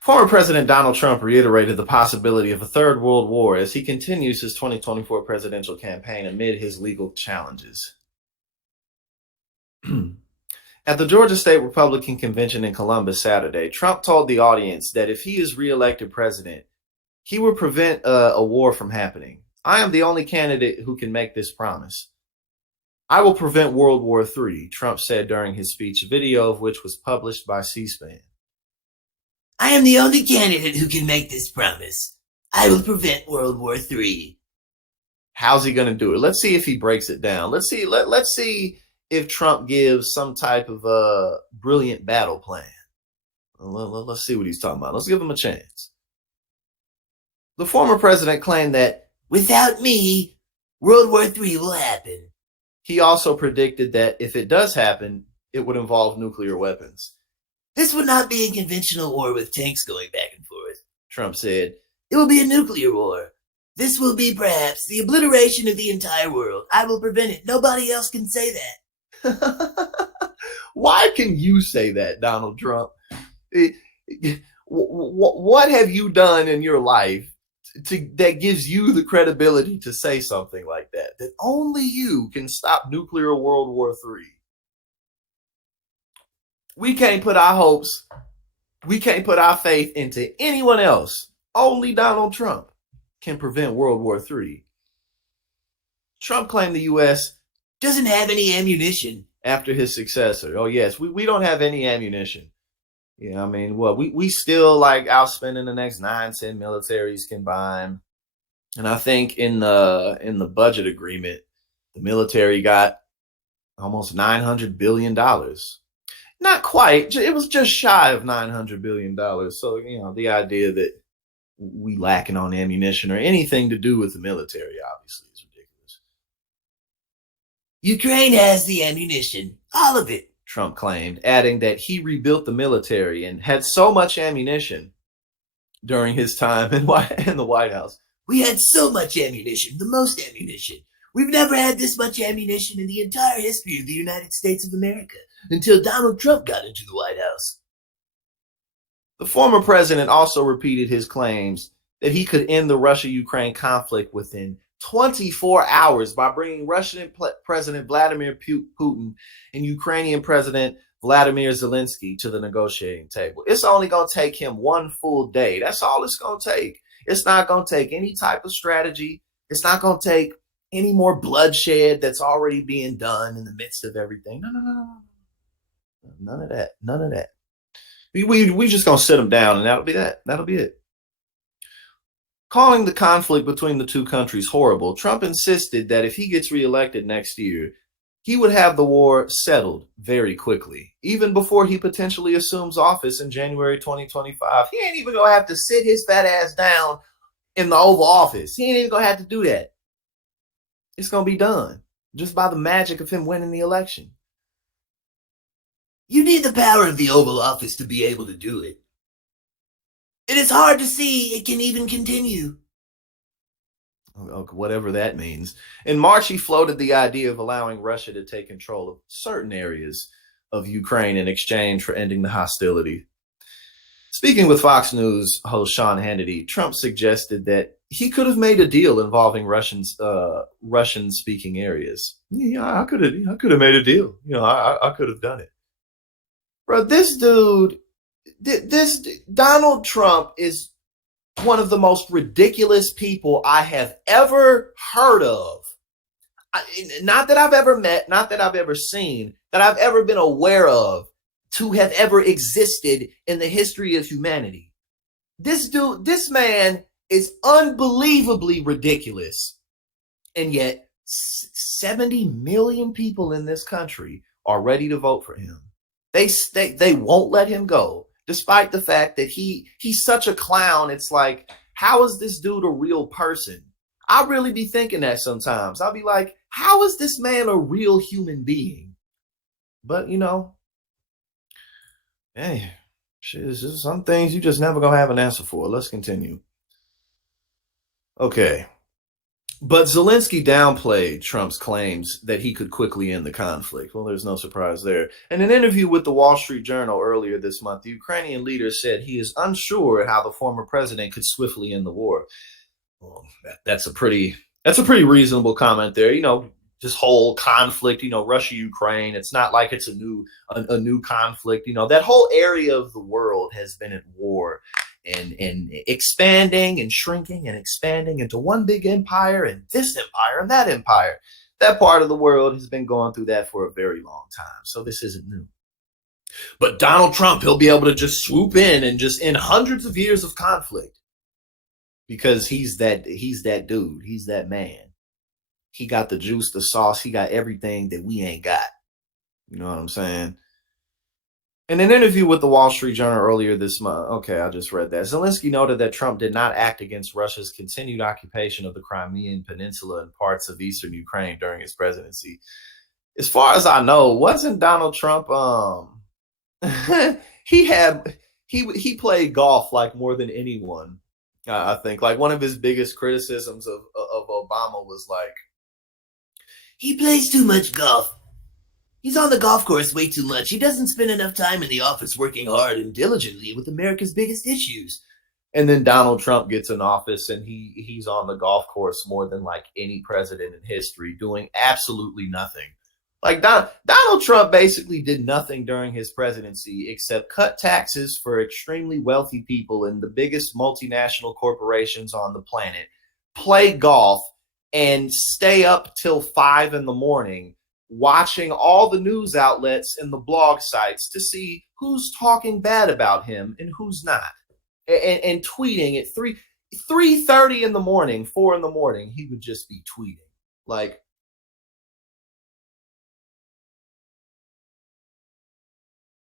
Former President Donald Trump reiterated the possibility of a third world war as he continues his 2024 presidential campaign amid his legal challenges. At the Georgia State Republican Convention in Columbus Saturday, Trump told the audience that if he is reelected president, he will prevent a war from happening. I am the only candidate who can make this promise. I will prevent World War III, Trump said during his speech, a video of which was published by C-SPAN. I am the only candidate who can make this promise. I will prevent World War III. How's he going to do it? Let's see if he breaks it down. Let's see if Trump gives some type of a brilliant battle plan. Let's see what he's talking about. Let's give him a chance. The former president claimed that without me, World War III will happen. He also predicted that if it does happen, it would involve nuclear weapons. This would not be a conventional war with tanks going back and forth, Trump said. It will be a nuclear war. This will be perhaps the obliteration of the entire world. I will prevent it. Nobody else can say that. Why can you say that, Donald Trump? What have you done in your life that gives you the credibility to say something like that? That only you can stop nuclear World War III. We can't put our hopes, we can't put our faith into anyone else. Only Donald Trump can prevent World War III. Trump claimed the U.S. doesn't have any ammunition after his successor. Oh, yes, we don't have any ammunition. Yeah, I mean, well, we still like outspending the next 9-10 militaries combined. And I think in the budget agreement, the military got almost $900 billion. Not quite. It was just shy of $900 billion. So, the idea that we lacking on ammunition or anything to do with the military, obviously, is ridiculous. Ukraine has the ammunition, all of it, Trump claimed, adding that he rebuilt the military and had so much ammunition during his time in the White House. We had so much ammunition, the most ammunition. We've never had this much ammunition in the entire history of the United States of America until Donald Trump got into the White House. The former president also repeated his claims that he could end the Russia-Ukraine conflict within 24 hours by bringing Russian President Vladimir Putin and Ukrainian President Vladimir Zelensky to the negotiating table. It's only going to take him one full day. That's all it's going to take. It's not going to take any type of strategy. It's not going to take any more bloodshed that's already being done in the midst of everything. No. None of that. None of that. We just going to sit them down, and that'll be that. That'll be it. Calling the conflict between the two countries horrible, Trump insisted that if he gets reelected next year, he would have the war settled very quickly, even before he potentially assumes office in January 2025. He ain't even going to have to sit his fat ass down in the Oval Office. He ain't even going to have to do that. It's going to be done just by the magic of him winning the election. You need the power of the Oval Office to be able to do it. It is hard to see it can even continue. Whatever that means. In March, he floated the idea of allowing Russia to take control of certain areas of Ukraine in exchange for ending the hostility. Speaking with Fox News host Sean Hannity, Trump suggested that he could have made a deal involving Russian-speaking areas. Yeah, I could have made a deal. I could have done it. Bro, this dude, this Donald Trump is one of the most ridiculous people I have ever heard of. Not that I've ever met, not that I've ever seen, that I've ever been aware of to have ever existed in the history of humanity. This man is unbelievably ridiculous. And yet 70 million people in this country are ready to vote for him. They won't let him go, despite the fact that he's such a clown. It's like, how is this dude a real person? I'll really be thinking that sometimes. I'll be like, how is this man a real human being? But, hey, there's just some things you just never going to have an answer for. Let's continue. Okay. But Zelensky downplayed Trump's claims that he could quickly end the conflict. Well, there's no surprise there. In an interview with the Wall Street Journal earlier this month, the Ukrainian leader said he is unsure how the former president could swiftly end the war. Well, that's a pretty reasonable comment there. This whole conflict, Russia Ukraine. It's not like it's a new conflict. That whole area of the world has been at war and expanding and shrinking and expanding into one big empire and this empire and that empire. That part of the world has been going through that for a very long time. So this isn't new. But Donald Trump, he'll be able to just swoop in and just end hundreds of years of conflict because he's that dude. He's that man. He got the juice, the sauce. He got everything that we ain't got. You know what I'm saying? In an interview with the Wall Street Journal earlier this month, okay, I just read that. Zelensky noted that Trump did not act against Russia's continued occupation of the Crimean Peninsula and parts of eastern Ukraine during his presidency. As far as I know, wasn't Donald Trump he played golf like more than anyone. I think like one of his biggest criticisms of Obama was like, he plays too much golf. He's on the golf course way too much. He doesn't spend enough time in the office working hard and diligently with America's biggest issues. And then Donald Trump gets in office and he's on the golf course more than like any president in history, doing absolutely nothing. Like Donald Trump basically did nothing during his presidency except cut taxes for extremely wealthy people and the biggest multinational corporations on the planet, play golf, and stay up till 5 a.m. watching all the news outlets and the blog sites to see who's talking bad about him and who's not. And tweeting at 3:30 in the morning, 4 a.m, he would just be tweeting. Like,